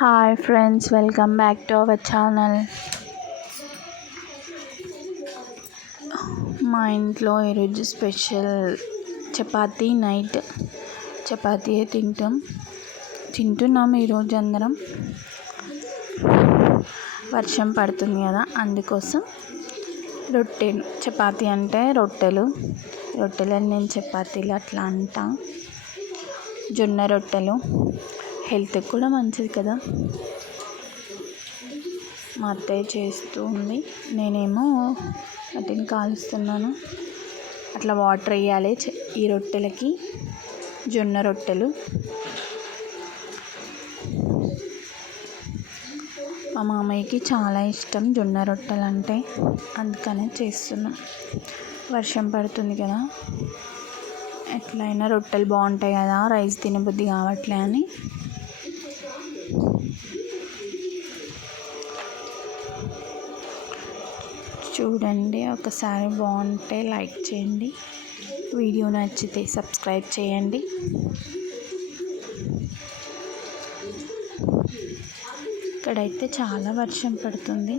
Hi friends, welcome back to our channel. మా ఇంట్లో ఈరోజు స్పెషల్ చపాతీ. నైట్ చపాతీయే తింటున్నాం ఈరోజు అందరం. వర్షం పడుతుంది కదా, అందుకోసం రొట్టెలు. చపాతీ అంటే రొట్టెలని నేను చపాతీలు అట్లా అంటా. జొన్న రొట్టెలు హెల్త్కి కూడా మంచిది కదా. మా అత్తయ్య చేస్తుంది, నేనేమో వాటిని కాలుస్తున్నాను. అట్లా వాటర్ వేయాలి ఈ రొట్టెలకి. జొన్న రొట్టెలు మా మామయ్యకి చాలా ఇష్టం జొన్న రొట్టెలు అంటే, అందుకనే చేస్తున్నాం. వర్షం పడుతుంది కదా, ఎట్లయినా రొట్టెలు బాగుంటాయి కదా, రైస్ తినబుద్ధి కావట్లే అని. చూడండి, ఒకసారి బాగుంటే లైక్ చేయండి, వీడియో నచ్చితే సబ్స్క్రైబ్ చేయండి. ఇక్కడైతే చాలా వర్షం పడుతుంది.